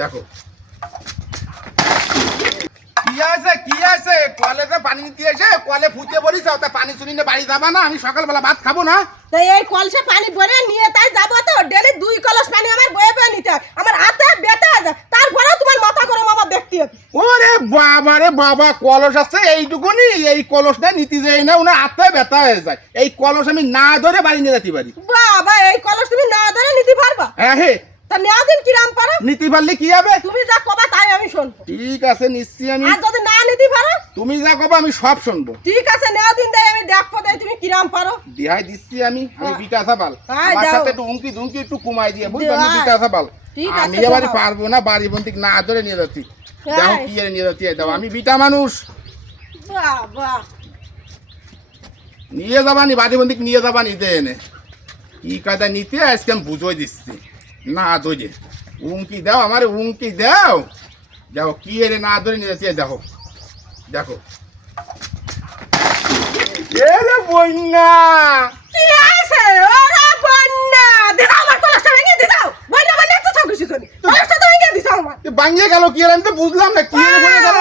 দেখো কি আছে কলেতে পানি নিতে এসে কলে ফুটে বলিস তা পানি শুনি না বাড়ি যাবা না? আমি সকালবেলা ভাত খাবো না? তাই এই কলসে পানি ভরে নিয়ে তাই যাবো তো ডেলি 2 কলস পানি আমার বয়ে বয়ে নিতে হয়। আমার হাতে ব্যথা আছে, তারপরে তোমার মাথা গরম আমার দেখতে হবে। ওরে বাবা রে বাবা, কলস আছে এইটুকুনি, এই কলসটা নিতে যাই না ওনার হাতে ব্যথা হয়ে যায়। এই কলস আমি না ধরে বাড়ি নিয়ে যেতে পারি? বাবা এই কলস তুমি না ধরে নিতে পারবা? হ্যাঁ হে, তা নেওয়া দিন কিরাম পারো? নিতে পারলে কি হবে? তুমি যা কবা তাই আমি শুনবো। ঠিক আছে নিচ্ছি আমি। আর যদি না নিতে পারো? তুমি যা কবা আমি সব শুনবো। ঠিক আছে নেওয়া দিন দেয় আমি দেখবো দেয় তুমি কিরাম পারো। দিহাই দিচ্ছি আমি বিটা সাবাল। হ্যাঁ, আমার দাও। সাথে একটু উঙ্কি ধুঙ্কি একটু কমাই দিয়ে বুঝলি, আমি দাও। বিটা সাবাল। ঠিক আছে, আমি এবারে দাও। পারবো না, বাড়ি বন্দিক না ধরে নিয়ে যাচ্ছি। হ্যাঁ। দেখো কি এর নিয়ে যাচ্ছি, দাও আমি বিটা মানুষ। বাবা নিয়ে যাবানি বাড়ি বন্দিক নিয়ে যাবানি দে এনে কি কায়দা নিতে আজকে আমি বুঝোই দিচ্ছি। না ধরে উঙ্কি দাও, আমার উঙ্কি দাও। দেখো কি এর না ধরে নিয়ে যাচ্ছি, দেখো দেখো এরে বন্যা। কি আছে ওরা বন্যা দিছাও আমার কলসটা ভেঙে দিছাও। বন্যা বন্যা তো সব কিছু জানি, কলসটা তো ভেঙে দিছাও আমার। ভাঙিয়ে গেল কি এর, আমি তো বুঝলাম না কি এর বলে গেল।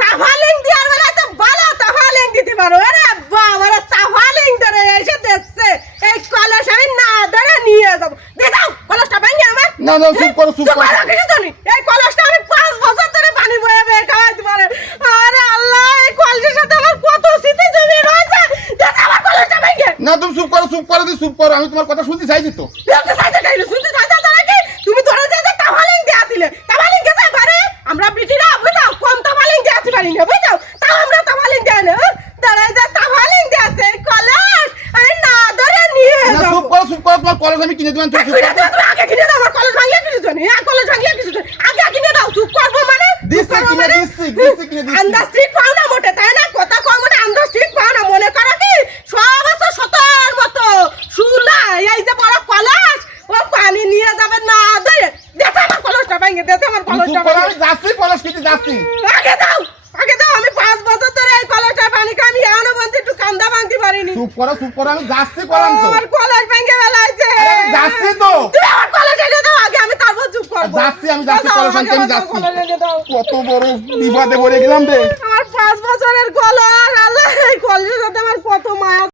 তাফালিং দিয়ার বেলা তো ভালো তাফালিং দিতে পারো। আরে বাবা রে তাফালিং ধরে এসে দেখছে এই কলস আমি না ধরে নিয়ে যাব। দিছাও কলসটা ভেঙে আমার। না না চুপ করো চুপ করো। কিছু জানি এই কলসটা আমি 5 বছর ধরে পানি বয়ে বয়ে খাওয়াইতে পারে। আরে আল্লাহ এই কলসের সাথে আমার কত স্মৃতি জড়িয়ে রয়েছে। দিছাও আমার কলসটা ভেঙে। না তুমি চুপ করো চুপ করো চুপ করো, আমি তোমার কথা শুনতে চাইছি তো। লোকে সাইতে গাইলো শুনতে চাইতা তারা কি তুমি ধরে যে তাফালিং দিয়া দিলে। তাফালিং কে চাই পারে আমরা ব্রিটিশরা বুঝাও কম তাফালিং দিয়া পারি না বুঝাও। তাও আমরা তাফালিং দেয় না। তারা যে তাফালিং দিয়েছে কলস আমি না ধরে নিয়ে না যাব। চুপ করো তোমার কলেজ আমি কিনে দেবেন। তুমি আগে কিনে দাও আমার কলস ভাঙিয়ে কিছু জানি। হ্যাঁ কলস ভাঙিয়ে কিছু জানি। আগে কিনে দাও চুপ করবো মানে দিচ্ছি কিনে দিচ্ছি কিনে দিচ্ছি। আন্দাজ ঠিক পাও না মোটে তাই না? কথা কম মানে আন্দাজ ঠিক পাও না। মনে করো কি সব আছে সতর মতো শুলা এই যে বড় কলস ও পানি নিয়ে যাবে না ধরে দেখো আমার কলসটা ভেঙে দেখো আমার তুমি কলসটা চুপ করো, ভেঙে। আমি যাচ্ছি কলেজ কিনতে যাচ্ছি। আগে দাও আমি 5 বছর ধরে এই কলসটা পানি খাই আমি এখনো পর্যন্ত একটু কান্দা ভাঙতে পারিনি। চুপ করো আমি যাচ্ছি করাম তো। আমার কলস ভেঙে বেলাইছে। আমি যাচ্ছি তো। তুমি আমার কলস এনে দাও আগে আমি তারপর চুপ করবো। যাচ্ছি আমি যাচ্ছি কলেজ আনতে আমি যাচ্ছি। কলস এনে দাও। কত বড় বিপদে পড়ে গেলাম রে। আমার 5 বছরের কলস আল্লাহ এই কলসের সাথে আমার কত মায়া।